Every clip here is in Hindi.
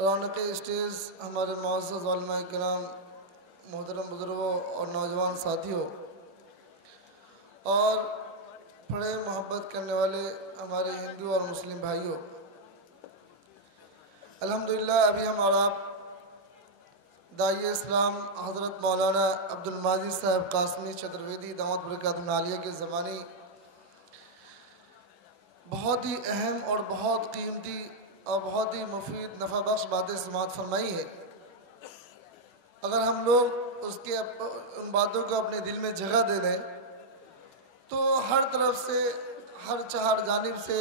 रौनक स्टेज हमारे मुअज़्ज़ज़ उलमा किराम मोहतरम बुजुर्गों और नौजवान साथियों और बड़े मोहब्बत करने वाले हमारे हिंदू और मुस्लिम भाइयों, अल्हम्दुलिल्लाह अभी हम और आप दाई इस्लाम हज़रत मौलाना अब्दुल माजिद साहब कासमी चतुर्वेदी दामद बरकातुहु आलिया के ज़माने बहुत ही अहम और बहुत कीमती और बहुत ही मुफीद नफ़ा बख्श बातें समाअत फरमाई है। अगर हम लोग उसके उन बातों को अपने दिल में जगह दे दें तो हर तरफ से हर जानिब से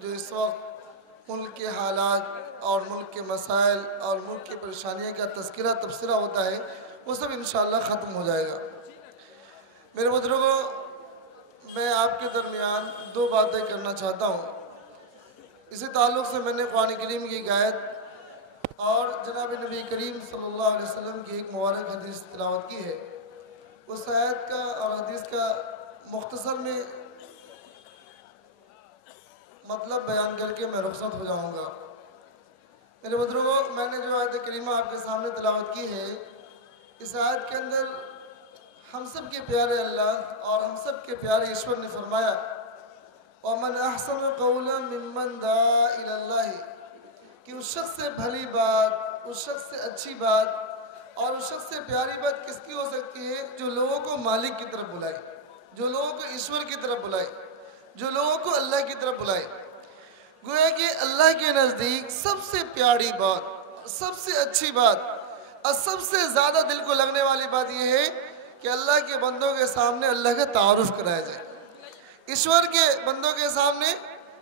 जो इस वक्त मुल्क के हालात और मुल्क के मसाइल और मुल्क की परेशानियों का तज़किरा तबसरा होता है वो सब इंशाअल्लाह ख़त्म हो जाएगा। मेरे बुजुर्गों, मैं आपके दरमियान दो बातें करना चाहता हूँ। इसी ताल्लुक़ से मैंने कुरान करीम की एक आयत और जनाब नबी करीम सल्लल्लाहु अलैहि वसल्लम की एक मुबारक हदीस तिलावत की है। उस आयत का और हदीस का मुख्तसर में मतलब बयान करके मैं रुखसत हो जाऊँगा। मेरे बुजुर्गों, मैंने जो आयत करीमा आपके सामने तिलावत की है, इस आयत के अंदर हम सब के प्यारे अल्लाह और हम सब के प्यारे ईश्वर ने फरमाया वमन अहसन क़ौलन मिम्मन दा इलल्लाह, कि उस शख्स से भली बात, उस शख्स से अच्छी बात और उस शख्स से प्यारी बात किसकी हो सकती है? जो लोगों को मालिक की तरफ बुलाए, जो लोगों को ईश्वर की तरफ बुलाए, जो लोगों को अल्लाह की तरफ बुलाए। गोया कि अल्लाह के नज़दीक सबसे प्यारी बात, सबसे अच्छी बात और सबसे ज़्यादा दिल को लगने वाली बात यह है कि अल्लाह के बंदों के सामने अल्लाह का तारुफ कराया जाए, ईश्वर के बंदों के सामने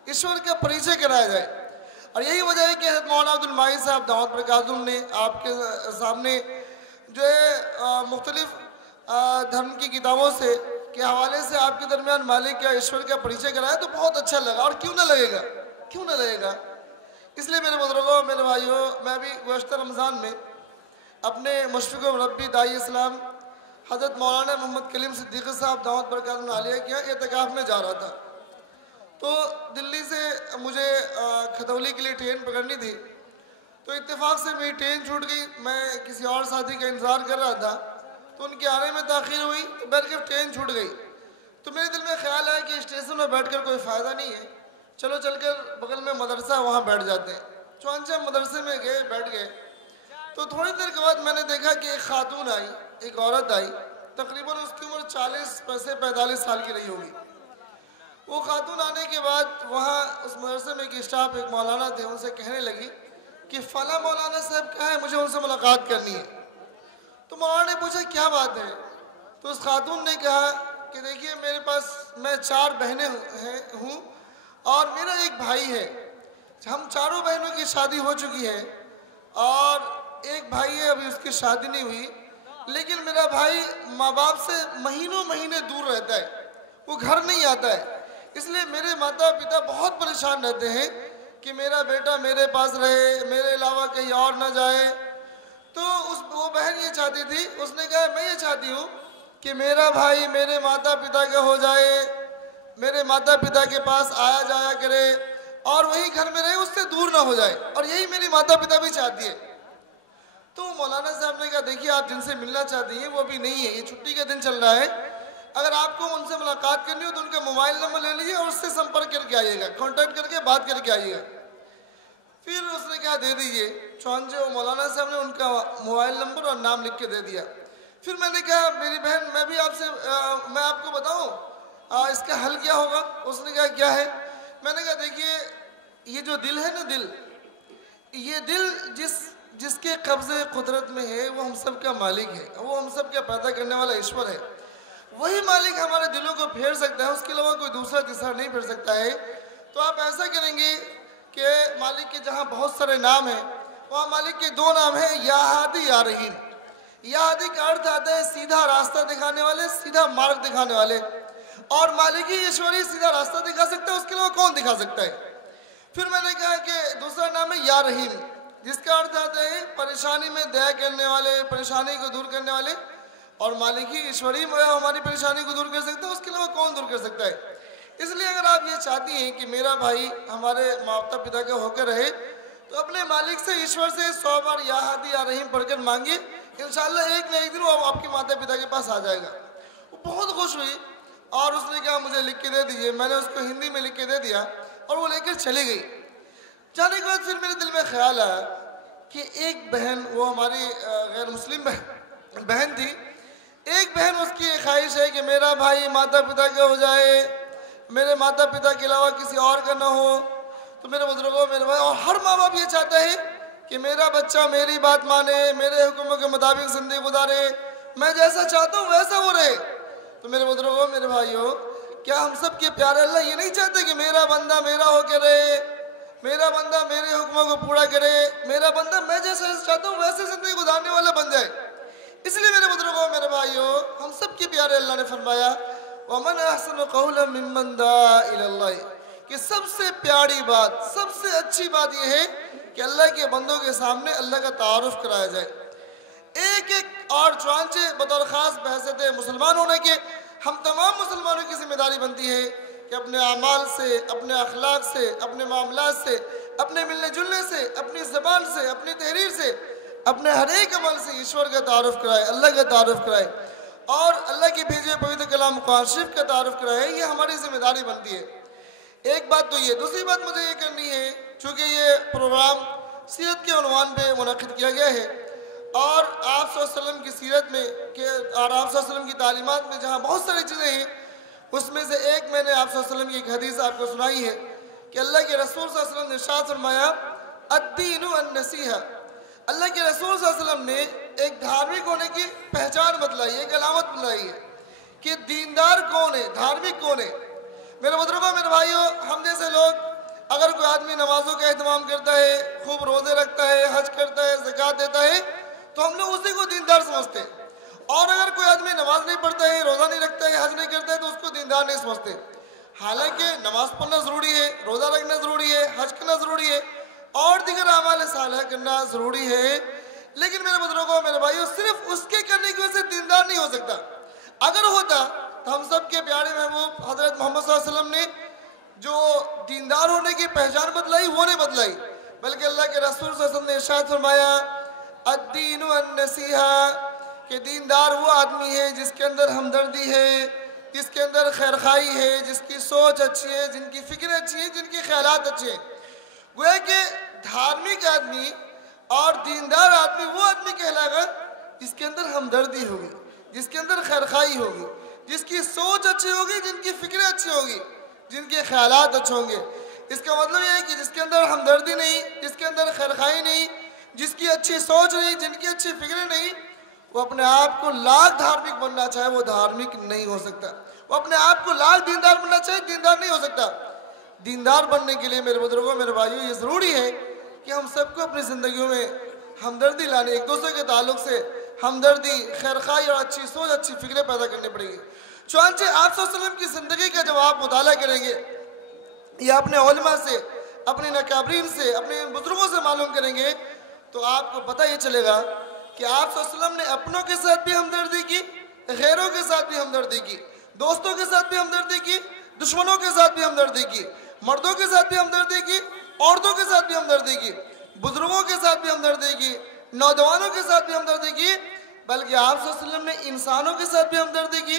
ईश्वर का परिचय कराया जाए। और यही वजह है कि हज़रत मौलाना अब्दुल माजिद साहब दामद बरकातुहु ने आपके सामने जो है मुख्तलिफ धर्म की किताबों से के हवाले से आपके दरमियान मालिक या ईश्वर का परिचय कराया तो बहुत अच्छा लगा। और क्यों ना लगेगा, क्यों ना लगेगा। इसलिए मेरे बुजुर्गों, मेरे भाइयों, मैं भी गुज़श्ता रमज़ान में अपने मुशफ़िक़ व मुरब्बी दाई इस्लाम हज़रत मौलाना मोहम्मद कलीम सिद्दीक़ साहब दामद बरकातुहु आलिया के यहाँ एतकाफ़ में जा रहा था। तो दिल्ली से मुझे खतौली के लिए ट्रेन पकड़नी थी, तो इत्तेफाक से मेरी ट्रेन छूट गई। मैं किसी और साथी का इंतज़ार कर रहा था, तो उनके आने में ताख़ीर हुई, तो बैठ के ट्रेन छूट गई। तो मेरे दिल में ख्याल आया कि स्टेशन में बैठकर कोई फ़ायदा नहीं है, चलो चलकर बगल में मदरसा वहाँ बैठ जाते हैं। चुनांचे मदरसे में गए, बैठ गए। तो थोड़ी देर के बाद मैंने देखा कि एक खातून आई, एक औरत आई, तकरीबन उसकी उम्र 40-45 साल की रही होगी। वो खातून आने के बाद वहाँ उस मदरसे में एक स्टाफ, एक मौलाना थे, उनसे कहने लगी कि फ़ला मौलाना साहब क्या है, मुझे उनसे मुलाकात करनी है। तो मौलाना ने पूछा क्या बात है? तो उस खातून ने कहा कि देखिए मेरे पास मैं 4 बहनें हूँ और मेरा एक भाई है। हम चारों बहनों की शादी हो चुकी है और एक भाई है अभी उसकी शादी नहीं हुई, लेकिन मेरा भाई माँ बाप से महीनों महीने दूर रहता है, वो घर नहीं आता है। इसलिए मेरे माता पिता बहुत परेशान रहते हैं कि मेरा बेटा मेरे पास रहे, मेरे अलावा कहीं और ना जाए। तो वो बहन ये चाहती थी, उसने कहा मैं ये चाहती हूँ कि मेरा भाई मेरे माता पिता का हो जाए, मेरे माता पिता के पास आया जाया करे और वही घर में रहे, उससे दूर ना हो जाए, और यही मेरी माता पिता भी चाहती है। तो मौलाना साहब ने कहा देखिए आप जिनसे मिलना चाहती हैं वो अभी नहीं है, ये छुट्टी का दिन चल रहा है, अगर आपको उनसे मुलाकात करनी हो तो उनका मोबाइल नंबर ले लीजिए और उससे संपर्क करके आइएगा, कांटेक्ट करके बात करके आइएगा। फिर उसने कहा दे दीजिए। चौंचे मौलाना साहब ने उनका मोबाइल नंबर और नाम लिख के दे दिया। फिर मैंने कहा मेरी बहन मैं भी आपसे मैं आपको बताऊं इसका हल क्या होगा? उसने कहा क्या है? मैंने कहा देखिए ये जो दिल है ना, दिल ये दिल जिसके कब्ज़े कुदरत में है वो हम सब का मालिक है, वो हम सब का पैदा करने वाला ईश्वर है। वही मालिक हमारे दिलों को फेर सकता है, उसके अलावा कोई दूसरा तीसरा नहीं फेर सकता है। तो आप ऐसा करेंगे कि मालिक के जहाँ बहुत सारे नाम हैं, वहाँ मालिक के दो नाम हैं, या हादी या रहीम। या हादी का अर्थ आता है सीधा रास्ता दिखाने वाले, सीधा मार्ग दिखाने वाले। और मालिक ही ईश्वरी सीधा रास्ता दिखा सकता है, उसके अलावा कौन दिखा सकता है। फिर मैंने कहा कि दूसरा नाम है या रहीम, जिसका अर्थ आता है परेशानी में दया करने वाले, परेशानी को दूर करने वाले। और मालिक ही ईश्वरी हमारी परेशानी को दूर कर सकता है, उसके अलावा कौन दूर कर सकता है। इसलिए अगर आप ये चाहती हैं कि मेरा भाई हमारे माता पिता के होकर रहे, तो अपने मालिक से, ईश्वर से 100 बार या हादी या रहीम पढ़कर मांगिए। इंशाल्लाह एक न एक दिन वो आपके माता पिता के पास आ जाएगा। वो बहुत खुश हुई और उसने कहा मुझे लिख के दे दीजिए। मैंने उसको हिंदी में लिख के दे दिया और वो लेकर चली गई। जाने के बाद फिर मेरे दिल में ख्याल आया कि एक बहन, वो हमारी गैर मुस्लिम बहन थी, एक बहन उसकी ख्वाहिश है कि मेरा भाई माता पिता का हो जाए, मेरे माता पिता के अलावा किसी और का ना हो। तो मेरे बुजुर्गों, मेरे भाई और हर माँ बाप ये चाहता है कि मेरा बच्चा मेरी बात माने, मेरे हुक्मों के मुताबिक जिंदगी गुजारे, मैं जैसा चाहता हूँ वैसा वो रहे। तो मेरे बुजुर्गों, मेरे भाइयों, क्या हम सब के प्यारे अल्लाह ये नहीं चाहते कि मेरा बंदा मेरा होकर रहे, मेरा बंदा मेरे हुक्मों को पूरा करे, मेरा बंदा मैं जैसा चाहता हूँ वैसे जिंदगी गुजारने वाला बन जाए। इसलिए मेरे बुजुर्गों, मेरे भाइयों, हम सब के प्यारे अल्लाह ने फरमाया वमन अहसनु क़ौलन मिम्मन दाअ इलल्लाह, कि सबसे प्यारी बात, सबसे अच्छी बात यह है कि अल्लाह के बंदों के सामने अल्लाह का तारुफ कराया जाए। एक एक और चुनांचे बतौर ख़ास बहसत मुसलमान होने के हम तमाम मुसलमानों की जिम्मेदारी बनती है कि अपने अमाल से, अपने अखलाक से, अपने मामलात से, अपने मिलने जुलने से, अपनी ज़बान से, अपनी तहरीर से, अपने हर एक अमल से ईश्वर का तारुफ कराए, अल्लाह का तारुफ कराए और अल्लाह के भेजे पवित्र कलाम कुरान शरीफ का तारुफ कराए। ये हमारी जिम्मेदारी बनती है। एक बात तो ये। दूसरी बात मुझे ये करनी है, चूँकि ये प्रोग्राम सीरत के उन्वान पे मुनक़िद किया गया है और आप सल्लल्लाहु अलैहि वसल्लम की सीरत में और आप सल्लल्लाहु अलैहि वसल्लम की तालीमात में जहाँ बहुत सारी चीज़ें हैं, उसमें से एक मैंने आप सल्लल्लाहु अलैहि वसल्लम की एक हदीस आपको सुनाई है कि अल्लाह के रसूल सल्लल्लाहु अलैहि वसल्लम ने इरशाद फरमाया अद्दीनु अन्नसीहा। अल्लाह के रसूल सल्लल्लाहु अलैहि वसल्लम ने एक धार्मिक होने की पहचान बतलाई, एक अलामत बतलाई है कि दीनदार कौन है, धार्मिक कौन है। मेरे बुजुर्गों, मेरे भाइयों, हम जैसे लोग, अगर कोई आदमी नमाजों का एहतमाम करता है, खूब रोज़े रखता है, हज करता है, ज़कात देता है, तो हम लोग उसी को दीनदार समझते हैं। और अगर कोई आदमी नमाज नहीं पढ़ता है, रोज़ा नहीं रखता है, हज नहीं करता है, तो उसको दीनदार नहीं समझते। हालांकि नमाज पढ़ना ज़रूरी है, रोज़ा रखना ज़रूरी है, हज करना ज़रूरी है और दीगर अमाल सालिह करना ज़रूरी है। लेकिन मेरे बुजुर्गों, मेरे भाइयों, सिर्फ उसके करने की वजह से दीनदार नहीं हो सकता। अगर होता तो हम सब के प्यारे महबूब हज़रत मोहम्मद सल्लल्लाहु अलैहि वसल्लम ने जो दीनदार होने की पहचान बतलाई वो नहीं बतलाई, बल्कि अल्लाह के रसूल सल्लल्लाहु अलैहि वसल्लम ने इरशाद फरमाया अद्दीनु अन्नसीहा, कि दीनदार वो आदमी है जिसके अंदर हमदर्दी है, जिसके अंदर खैरखाई है, जिसकी सोच अच्छी है, जिनकी फ़िक्र अच्छी है, जिनके ख्यालात अच्छे हैं। गोया कि धार्मिक आदमी और दीनदार आदमी वो आदमी कहलाएगा जिसके अंदर हमदर्दी होगी, जिसके अंदर खैरखाई होगी, जिसकी सोच अच्छी होगी, जिनकी फ़िक्र अच्छी होगी, जिनके ख्यालात अच्छे होंगे। इसका मतलब यह है कि जिसके अंदर हमदर्दी नहीं, जिसके अंदर खैरखाई नहीं, जिसकी अच्छी सोच नहीं, जिनकी अच्छी फ़िक्र नहीं, वो अपने आप को लाख धार्मिक बनना चाहे वो धार्मिक नहीं हो सकता। वो अपने आप को लाख दीनदार बनना चाहे दीनदार नहीं हो सकता। दीनदार बनने के लिए मेरे बुजुर्गों, मेरे भाइयों, ये ज़रूरी है कि हम सबको अपनी ज़िंदगियों में हमदर्दी लाने, एक दूसरे के ताल्लुक़ से हमदर्दी, खैरखाई और अच्छी सोच, अच्छी फ़िक्रें पैदा करनी पड़ेगी। चुनांचे आप सल्लल्लाहु अलैहि वसल्लम की ज़िंदगी का जब आप मुताला करेंगे या अपने उलमा से, अपने नकाबरीन से, अपने बुजुर्गों से मालूम करेंगे, तो आपको पता ये चलेगा कि आप सल्लल्लाहु अलैहि वसल्लम ने अपनों के साथ भी हमदर्दी की, गैरों के साथ भी हमदर्दी की, दोस्तों के साथ भी हमदर्दी की, दुश्मनों के साथ भी हमदर्दी की, मर्दों के साथ भी हमदर्दी की, औरतों के साथ भी हमदर्दी की, बुजुर्गों के साथ भी हमदर्दी की, नौजवानों के साथ भी हमदर्दी की, बल्कि आप सल्लल्लाहु अलैहि वसल्लम ने इंसानों के साथ भी हमदर्दी की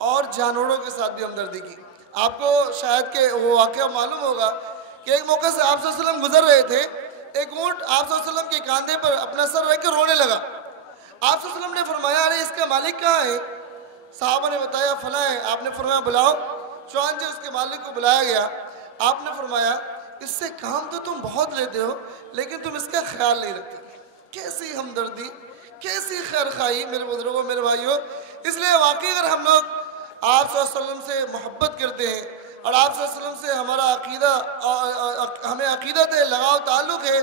और जानवरों के साथ भी हमदर्दी की। आपको शायद के वो वाक़या मालूम होगा कि एक मौके से आप सल्लल्लाहु अलैहि वसल्लम गुजर रहे थे, एक ऊँट आप सल्लल्लाहु अलैहि वसल्लम के कांधे पर अपना सर रख कर रोने लगा। आप सल्लल्लाहु अलैहि वसल्लम ने फरमाया अरे इसका मालिक कहाँ है? साहबा ने बताया फला है। आपने फरमाया बुलाओ। चुनांचे उसके मालिक को बुलाया गया। आपने फरमाया इससे काम तो तुम बहुत लेते हो लेकिन तुम इसका ख्याल नहीं रखते। कैसी हमदर्दी, कैसी खैर खाई मेरे बुजुर्गों, मेरे भाइयों। इसलिए वाकई अगर हम लोग आप सल्लल्लाहु अलैहि वसल्लम से मोहब्बत करते हैं और आप सल्लल्लाहु अलैहि वसल्लम से हमारा अकीदा, हमें अकीदत है, लगाव ताल्लुक़ है,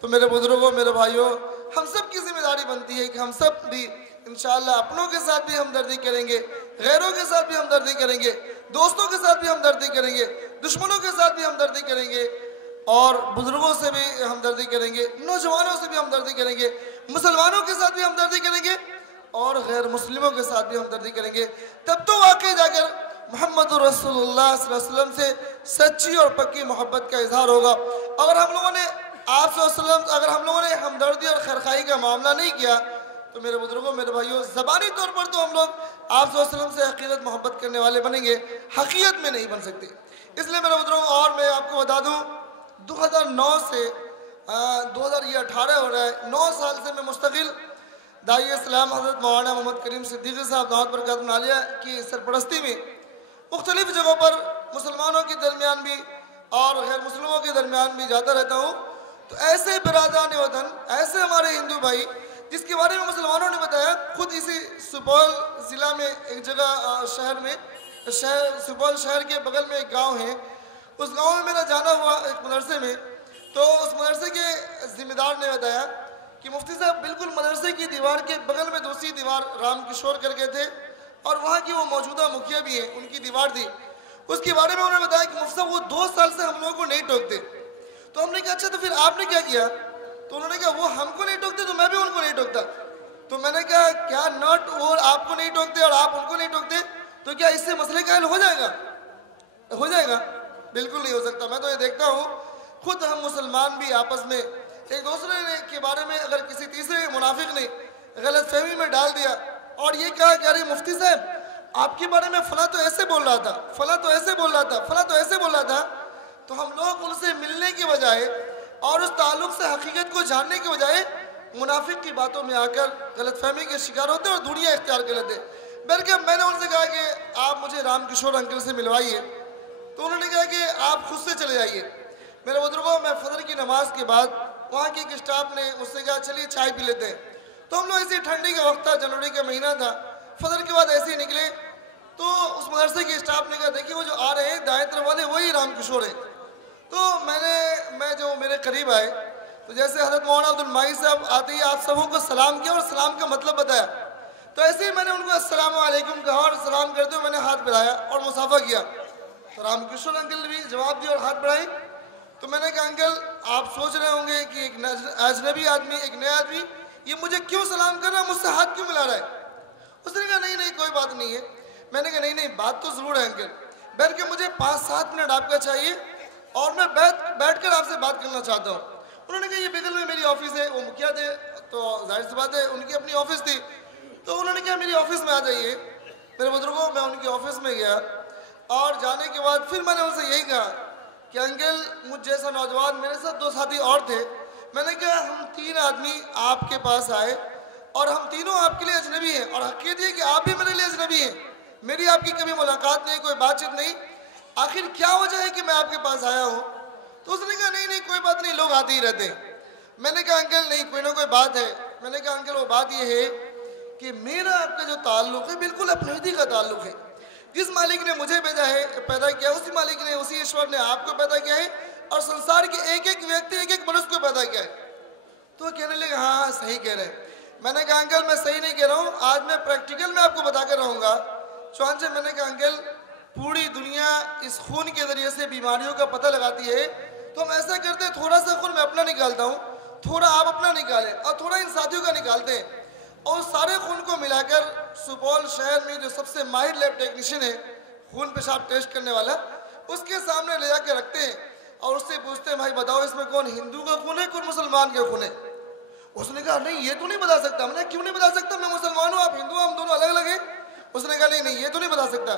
तो मेरे बुजुर्गों, मेरे भाइयों, हम सब की जिम्मेदारी बनती है कि हम सब भी इंशाअल्लाह अपनों के साथ भी हमदर्दी करेंगे, गैरों के साथ भी हमदर्दी करेंगे, दोस्तों के साथ भी हमदर्दी करेंगे, दुश्मनों के साथ भी हमदर्दी करेंगे, और बुजुर्गों से भी हमदर्दी करेंगे, नौजवानों से भी हमदर्दी करेंगे, मुसलमानों के साथ भी हमदर्दी करेंगे और गैर मुस्लिमों के साथ भी हमदर्दी करेंगे। तब तो वाकई जाकर मोहम्मद रसूलुल्लाह सल्लल्लाहु अलैहि वसल्लम से सच्ची और पक्की मोहब्बत का इजहार होगा। अगर हम लोगों ने आप सल्लल्लाहु अलैहि वसल्लम, अगर हम लोगों ने हमदर्दी और खैरखाई का मामला नहीं किया तो मेरे बुजुर्गों, मेरे भाइयों, ज़बानी तौर पर तो हम लोग आप सल्लल्लाहु अलैहि वसल्लम से हकीकत मोहब्बत करने वाले बनेंगे, हकीकत में नहीं बन सकते। इसलिए मेरे बुजुर्गों, और मैं आपको बता दूँ 2009 से 2018 हो रहा है, 9 साल से मैं मुस्तकिल दाई इस्लाम हज़रत मौलाना मोहम्मद करीम सिद्दीकी साहब दावत बरकातुहू आलिया की सरपरस्ती में मुख्तलिफ़ जगहों पर मुसलमानों के दरमियान भी और गैर मुस्लिमों के दरमियान भी जाता रहता हूँ। तो ऐसे बिरादरान वतन, ऐसे हमारे हिंदू भाई जिसके बारे में मुसलमानों ने बताया, खुद इसी सुपौल ज़िला में एक जगह शहर में, सुपौल शहर के बगल में एक गाँव है, उस गांव में मेरा जाना हुआ एक मदरसे में। तो उस मदरसे के ज़िम्मेदार ने बताया कि मुफ्ती साहब बिल्कुल मदरसे की दीवार के बगल में दूसरी दीवार राम किशोर करके थे और वहाँ की वो मौजूदा मुखिया भी हैं, उनकी दीवार थी। उसके बारे में उन्होंने बताया कि मुफ्ती साहब वो 2 साल से हम लोगों को नहीं टोकते। तो हमने कहा अच्छा तो फिर आपने क्या किया? तो उन्होंने कहा वो हमको नहीं टोकते तो मैं भी उनको नहीं टोकता। तो मैंने कहा क्या नॉट, वो आपको नहीं टोकते और आप उनको नहीं टोकते तो क्या इससे मसले का हल हो जाएगा? हो जाएगा? बिल्कुल नहीं हो सकता। मैं तो ये देखता हूँ खुद हम मुसलमान भी आपस में एक दूसरे के बारे में अगर किसी तीसरे मुनाफिक ने गलत फहमी में डाल दिया और ये कहा कि अरे मुफ्ती साहब आपके बारे में फला तो ऐसे बोल रहा था, फला तो ऐसे बोल रहा था, फला तो ऐसे बोल रहा था, तो हम लोग उनसे मिलने के बजाय और उस ताल्लुक से हकीकत को जानने के बजाय मुनाफिक की बातों में आकर गलत फहमी के शिकार होते और दुनिया इख्तियार कर लेते। बल्कि मैंने उनसे कहा कि आप मुझे राम किशोर अंकल से मिलवाइए, तो उन्होंने कहा कि आप खुद से चले जाइए। मेरे बुजुर्गों, मैं फजर की नमाज के बाद वहाँ के एक स्टाफ ने मुझसे कहा चलिए चाय पी लेते हैं। तो हम लोग ऐसे ठंडी का वक्त था, जनवरी का महीना था, फजर के बाद ऐसे ही निकले तो उस मदरसे के स्टाफ ने कहा देखिए वो जो आ रहे हैं दाएं तरफ वाले वही राम किशोर है। तो मैं जो मेरे करीब आए तो जैसे हज़रत मौलाना अब्दुल माई साहब आते ही आप सबों को सलाम किया और सलाम का मतलब बताया। तो ऐसे ही मैंने उनको अस्सलाम वालेकुम कहा और सलाम करते हुए मैंने हाथ बढ़ाया और मुसाफा किया। तो राम किशोर अंकल ने भी जवाब दिया और हाथ बढ़ाए। तो मैंने कहा अंकल आप सोच रहे होंगे कि एक अजनबी आदमी, एक नया आदमी ये मुझे क्यों सलाम कर रहा है, मुझसे हाथ क्यों मिला रहा है? उसने कहा नहीं नहीं कोई बात नहीं है। मैंने कहा नहीं नहीं बात तो ज़रूर है अंकल, बल्कि मुझे 5-7 मिनट आपका चाहिए और मैं बैठ कर आपसे बात करना चाहता हूँ। उन्होंने कहा ये बगल में मेरी ऑफिस है, वो मुखिया थे तो जाहिर सी बात है उनकी अपनी ऑफिस थी। तो उन्होंने कहा मेरी ऑफिस में आ जाइए। मेरे बुजुर्गों, मैं उनकी ऑफिस में गया और जाने के बाद फिर मैंने उनसे यही कहा कि अंकल मुझ जैसा नौजवान, मेरे साथ 2 साथी और थे, मैंने कहा हम 3 आदमी आपके पास आए और हम तीनों आपके लिए अजनबी हैं और हकीकत ये कि आप भी मेरे लिए अजनबी हैं, मेरी आपकी कभी मुलाकात नहीं, कोई बातचीत नहीं, आखिर क्या वजह है कि मैं आपके पास आया हूँ? तो उसने कहा नहीं नहीं कोई बात नहीं, लोग आते ही रहते हैं। मैंने कहा अंकल नहीं कोई ना कोई बात है। मैंने कहा अंकल वो बात ये है कि मेरा आपका जो ताल्लुक़ है बिल्कुल अपनी का ताल्लुक़ है। जिस मालिक ने मुझे भेजा है, पैदा किया, उसी मालिक ने, उसी ईश्वर ने आपको पैदा किया है और संसार के एक एक व्यक्ति, एक एक मनुष्य को पैदा किया है। तो कहने लगे हाँ सही कह रहे हैं। मैंने कहा अंकल मैं सही नहीं कह रहा हूँ, आज मैं प्रैक्टिकल में आपको बता कर रहूँगा। चौहान से मैंने कहा अंकल पूरी दुनिया इस खून के ज़रिए से बीमारियों का पता लगाती है, तो हम ऐसा करते हैं थोड़ा सा खून मैं अपना निकालता हूँ, थोड़ा आप अपना निकालें और थोड़ा इन साथियों का निकालते हैं और सारे खून को मिलाकर सुपौल शहर में जो सबसे माहिर लैब टेक्नीशियन है खून पेशाब टेस्ट करने वाला, उसके सामने ले जाकर रखते हैं और उससे पूछते हैं भाई बताओ इसमें कौन हिंदू का खून है, कौन मुसलमान का खून है? उसने कहा नहीं ये तो नहीं बता सकता। मैंने क्यों नहीं बता सकता, मैं मुसलमान हूँ, आप हिंदू, हम दोनों अलग अलग हैं। उसने कहा नहीं नहीं ये तो नहीं बता सकता।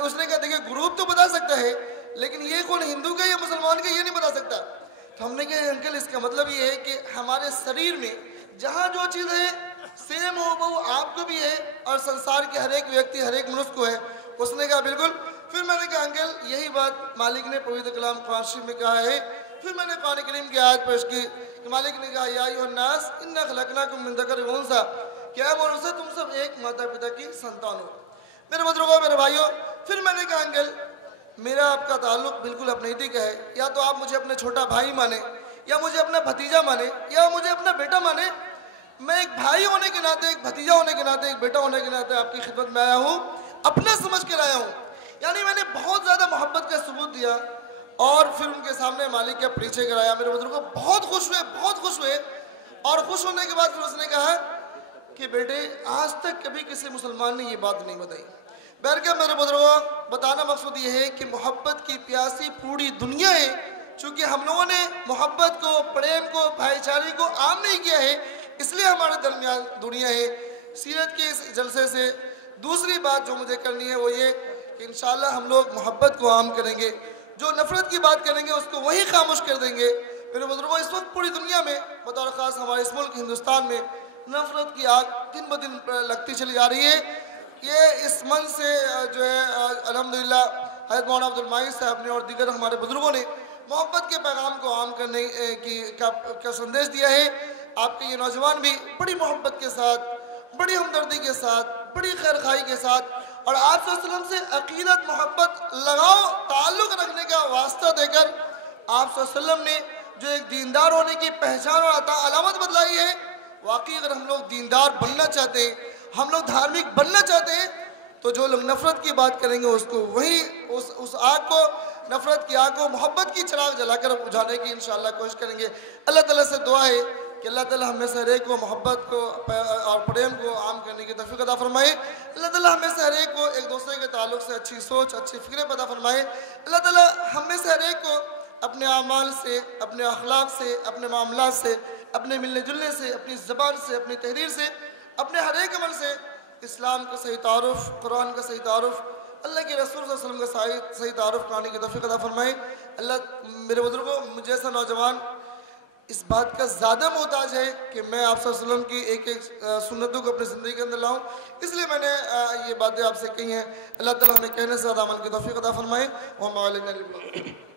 उसने कहा देखिए ग्रुप तो बता सकता है लेकिन ये कौन हिंदू का या मुसलमान का ये नहीं बता सकता। तो हमने कहा अंकल इसका मतलब ये है कि हमारे शरीर में जहाँ जो चीज़ है सेम हो वो आपको भी है और संसार के हर एक व्यक्ति, हर एक मनुष्य को है। उसने कहा बिल्कुल। फिर मैंने कहा अंकल यही बात मालिक ने पवित्र कलाम कुरान शरीफ में कहा है। फिर मैंने कुरान करीम की आयत पेश की कि मालिक ने कहा या अय्युहन्नास इन्ना खलकनाकुम मिन ज़करिन व उन्सा, क्या बोल से तुम सब एक माता पिता की संतान हो। मेरे बुजुर्गों, मेरे भाइयों, फिर मैंने कहा अंकल मेरा आपका ताल्लुक बिल्कुल अपनीति का है, या तो आप मुझे अपने छोटा भाई माने, या मुझे अपना भतीजा माने, या मुझे अपना बेटा माने। मैं एक भाई होने के नाते, एक भतीजा होने के नाते, एक बेटा होने के नाते आपकी खिदमत में आया हूँ, अपना समझ कर आया हूँ। यानी मैंने बहुत ज़्यादा मोहब्बत का सबूत दिया और फिर उनके सामने मालिक के परिचय कराया। मेरे बुजुर्ग बहुत खुश हुए, बहुत खुश हुए। और खुश होने के बाद फिर उसने कहा कि बेटे आज तक कभी किसी मुसलमान ने ये बात नहीं बताई। बहरकत मेरे बुजुर्गों, बताना मकसद ये है कि मोहब्बत की प्यासी पूरी दुनिया है। चूँकि हम लोगों ने मोहब्बत को, प्रेम को, भाईचारे को आम नहीं किया है, इसलिए हमारे दरमियान दुनिया है। सीरत के इस जलसे से दूसरी बात जो मुझे करनी है वो ये कि इंशाअल्लाह हम लोग मोहब्बत को आम करेंगे, जो नफ़रत की बात करेंगे उसको वही खामोश कर देंगे। मेरे बुजुर्गों, इस वक्त पूरी दुनिया में बतौर ख़ास हमारे इस मुल्क हिंदुस्तान में नफ़रत की आग दिन ब दिन लगती चली जा रही है। ये इस मन से जो है अल्हम्दुलिल्लाह हज़रत मौलाना अब्दुल माजिद साहब ने और दीगर हमारे बुजुर्गों ने मोहब्बत के पैगाम को आम करने का संदेश दिया है। आपके ये नौजवान भी बड़ी मोहब्बत के साथ, बड़ी हमदर्दी के साथ, बड़ी खैरखाई के साथ और आप वसल्लम से अकीदत, मोहब्बत, लगाव, ताल्लुक़ रखने का वास्ता देकर आप वसल्लम ने जो एक दीनदार होने की पहचान और अलामत बतलाई है। वाकई अगर हम लोग दीनदार बनना चाहते हैं, हम लोग धार्मिक बनना चाहते हैं, तो जो लोग नफ़रत की बात करेंगे उसको वही उस आग को, नफ़रत की आग को मोहब्बत की चिराग जलाकर बुझाने की इंशाअल्लाह कोशिश करेंगे। अल्लाह ताला से दुआ है कि अल्लाह ताला हमें से हर एक को मोहब्बत को और प्रेम को आम करने की तौफीक अता फरमाए। अल्लाह ताला हमें से हर एक को एक दूसरे के ताल्लुक़ से अच्छी सोच, अच्छी फ़िक्र पैदा फरमाए। अल्लाह ताला हमें से हर एक को अपने आमाल से, अपने अखलाक से, अपने मामलात से, अपने मिलने जुलने से, अपनी ज़बान से, अपनी तहरीर से, अपने हर एक अमल से इस्लाम का सही तारुफ़, कुरान का सही तारुफ़, अल्लाह के रसूल सल्लल्लाहु अलैहि वसल्लम का सही तारुफ़ कराने की तौफीक अता फरमाए। अल्लाह मेरे बुजुर्गों, मुझे जैसा नौजवान इस बात का ज़्यादा मोहताज है कि मैं आप सल्लल्लाहु अलैहि वसल्लम की एक एक सुन्नतों को अपनी ज़िंदगी के अंदर लाऊं, इसलिए मैंने ये बातें आपसे कही हैं। अल्लाह ताला हमें कहने से ज़्यादा अमल की तौफीक अता फरमाए।